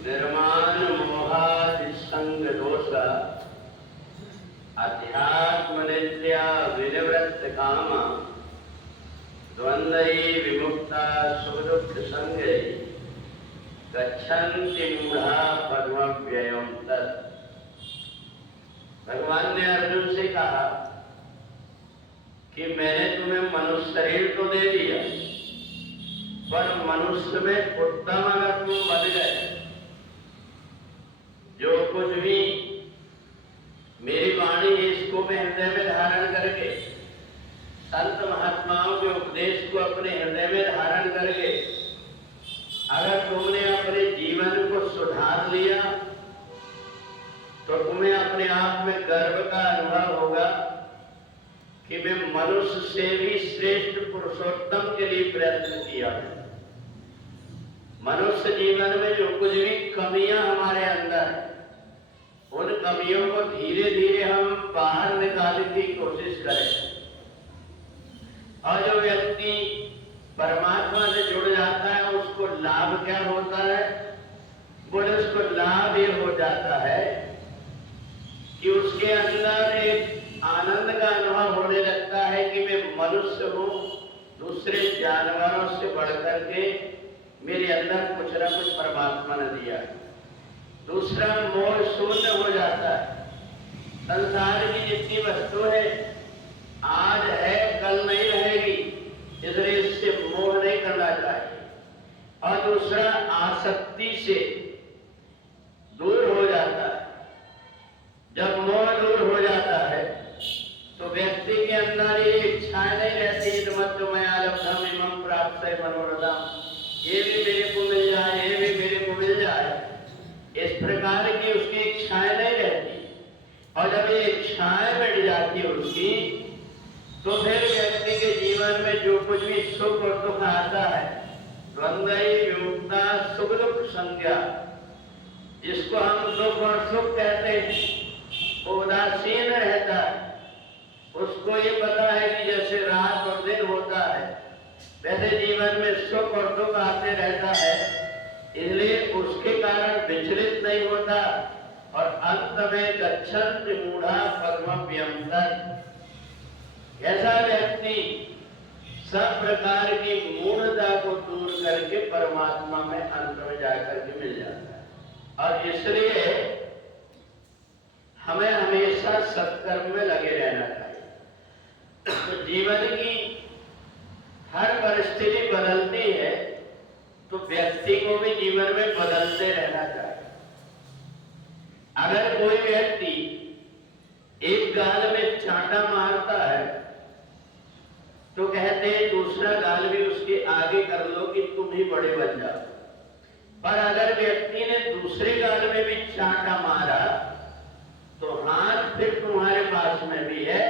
निर्माण मोहादि संग दोष अध्यात्म नित्या विनिवृत्त काम द्वंद्वै विमुक्ता सुख दुख संगे गच्छन्ति मूढ़ा पद्मव्ययम् तत्। भगवान ने अर्जुन से कहा कि मैंने तुम्हें मनुष्य शरीर तो दे दिया, पर मनुष्य में उत्तम अगर तुम बन गए, जो कुछ भी मेरी वाणी है इसको मैं हृदय में धारण करके, संत महात्माओं के उपदेश को अपने हृदय में धारण करके अगर तुमने अपने जीवन को सुधार लिया तो तुम्हें अपने आप में गर्व का अनुभव होगा कि मैं मनुष्य से भी श्रेष्ठ पुरुषोत्तम के लिए प्रयत्न किया है। मनुष्य जीवन में जो कुछ भी कमियां हमारे अंदर है, उन कमियों को धीरे धीरे हम बाहर निकालने की कोशिश करें। और जो व्यक्ति परमात्मा से जुड़ जाता है उसको लाभ क्या होता है? बोले उसको लाभ ये हो जाता है कि उसके अंदर एक आनंद का अनुभव होने लगता है कि मैं मनुष्य हूँ, दूसरे जानवरों से बढ़कर के मेरे अंदर कुछ न कुछ परमात्मा ने दिया है। दूसरा मोह शून्य हो जाता है। संसार की जितनी वस्तु है आज है कल नहीं रहेगी, इसलिए इससे मोह नहीं करना चाहिए। और दूसरा आसक्ति से दूर हो जाता है। जब मोह दूर हो जाता है तो व्यक्ति के अंदर ये इच्छाएं नहीं रहती मत प्राप्त है मनोरथम, ये भी मेरे को मिल जाए, ये भी मेरे को मिल जाए, इस प्रकार की उसकी इच्छाएं नहीं रहती। और जब ये इच्छाएं मिट जाती है उसकी, तो फिर व्यक्ति के जीवन में जो कुछ भी सुख और दुख आता है, द्वंद्वै विमुक्ता सुख दुख संज्ञा, जिसको हम दुख और सुख कहते हैं, वो उदासीन रहता है। उसको ये पता है कि जैसे रात और दिन होता है वैसे जीवन में सुख और दुख आते रहता है, इसलिए उसके कारण विचलित नहीं होता और अंत में गच्छन्ति मूढ़ा पद्मव्ययम् तत्। ऐसा व्यक्ति सब प्रकार की मूढ़ता को दूर करके परमात्मा में अंत में जाकर के मिल जाता है। और इसलिए हमें हमेशा सत्कर्म में लगे रहना चाहिए। तो जीवन की हर परिस्थिति बदलती है तो व्यक्ति को भी जीवन में बदलते रहना चाहिए। अगर कोई व्यक्ति एक गाल में चांटा मारता है तो कहते हैं दूसरा गाल भी उसके आगे कर लो कि तुम ही बड़े बन जाओ। पर अगर व्यक्ति ने दूसरे गाल में भी चांटा मारा तो हाथ फिर तुम्हारे पास में भी है,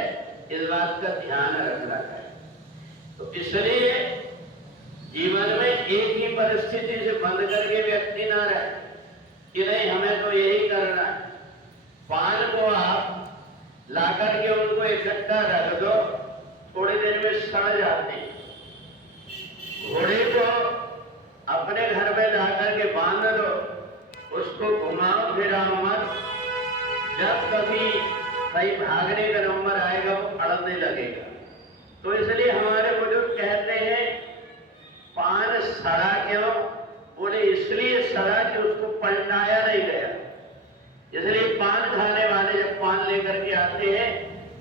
इस बात का ध्यान रखना चाहिए। तो इसलिए जीवन में एक ही परिस्थिति से बंद करके व्यक्ति ना रहे कि नहीं हमें तो यही करना है। पान को आप ला करके उनको इकट्ठा रख दो, थोड़ी देर में सड़ जाते हैं। घोड़े को अपने घर में ला करके बांध दो, उसको घुमाओ फिराओ मत, जब कभी कहीं भागने का नंबर आएगा वो अड़ने लगेगा। तो इसलिए हमारे बुजुर्ग कहते हैं पान सड़ा क्यों? बोले इसलिए सड़ा कि उसको पलटाया नहीं गया। इसलिए पान खाने वाले जब पान लेकर के आते हैं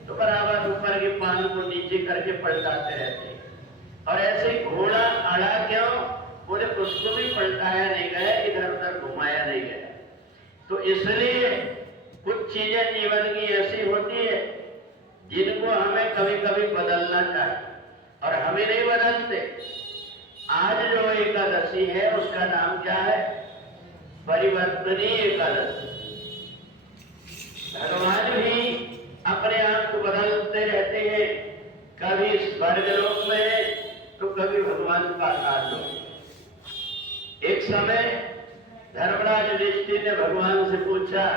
तो बराबर ऊपर के पान को नीचे करके पलटाते रहते हैं। और ऐसे ही घोड़ा अड़ा क्यों? बोले उसको भी पलटाया नहीं गया, इधर उधर घुमाया नहीं गया। तो इसलिए कुछ चीजें जीवन की ऐसी होती है जिनको हमें कभी कभी बदलना चाहिए और हमें नहीं बदलते। आज जो एकादशी है उसका नाम क्या है? परिवर्तनीय एकादशी। भगवान भी अपने आप को बदलते रहते हैं, कभी स्वर्ग लोक में तो कभी भगवान पाताल लोक में। एक समय धर्मराज युधिष्ठिर ने भगवान से पूछा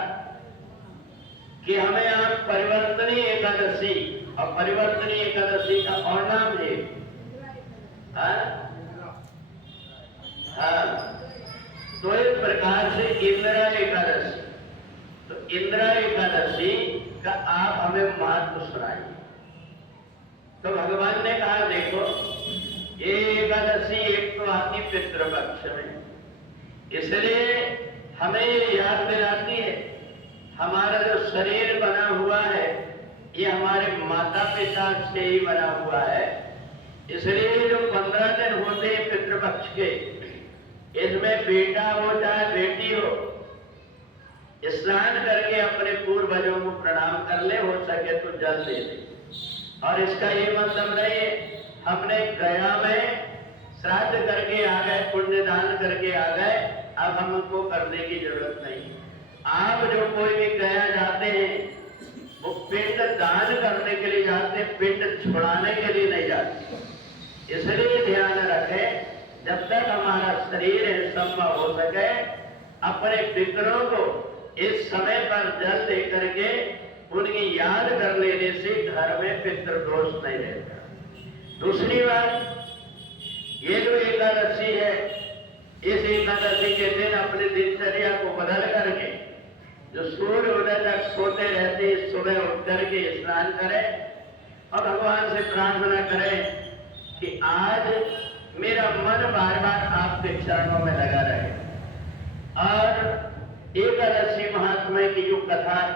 कि हमें आप परिवर्तनीय एकादशी, और परिवर्तनीय एकादशी का और नाम है तो इस प्रकार से इंदिरा एकादशी, तो इंदिरा एकादशी का आप हमें महत्व सुनाइए। तो भगवान ने कहा देखो, ये एकादशी एक तो आती पितृपक्ष में, इसलिए हमें ये याद दिलाती है हमारा जो शरीर बना हुआ है ये हमारे माता पिता से ही बना हुआ है। इसलिए जो 15 दिन होते हैं पितृपक्ष के, इसमें बेटा हो चाहे बेटी हो, स्नान करके अपने पूर्वजों को प्रणाम कर ले, हो सके तो जल दे दे। और इसका ये मतलब नहीं है हमने गया में श्राद्ध करके आ गए, पुण्य दान करके आ गए, अब हमको करने की जरूरत नहीं। आप जो कोई भी गया जाते हैं वो पिंड दान करने के लिए जाते हैं, पिंड छुड़ाने के लिए नहीं जाते। इसलिए ध्यान रखें, जब तक हमारा शरीर संभव हो सके अपने पितरों को इस समय पर जल दे करके उनकी याद कर लेने से घर में पितृदोष नहीं रहता। दूसरी बात, ये जो एकादशी है, इस एकादशी के दिन अपने दिनचर्या को बदल करके जो सूर्य उदय तक सोते रहते सुबह उठ करके स्नान करें और भगवान से प्रार्थना करें कि आज मेरा मन बार बार आपके चरणों में लगा रहे। और एकादशी महात्मा की जो कथा है,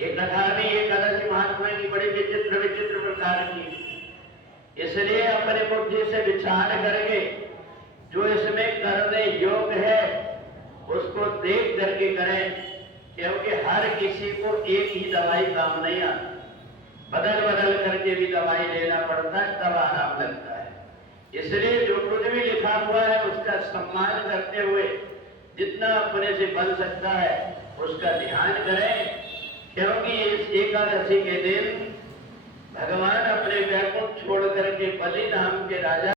ये कथा भी एकादशी महात्मा की बड़ी विचित्र विचित्र प्रकार की, इसलिए अपने बुद्धि से विचार करके जो इसमें करने योग्य है उसको देख करके करें, क्योंकि हर किसी को एक ही दवाई काम नहीं आती, बदल बदल करके भी दवाई लेना पड़ता है, तब आराम लगता है। इसलिए जो कुछ भी लिखा हुआ है उसका सम्मान करते हुए जितना अपने से बन सकता है उसका ध्यान करें, क्योंकि इस एकादशी के दिन भगवान अपने वैकुंठ छोड़ करके बलि नाम के राजा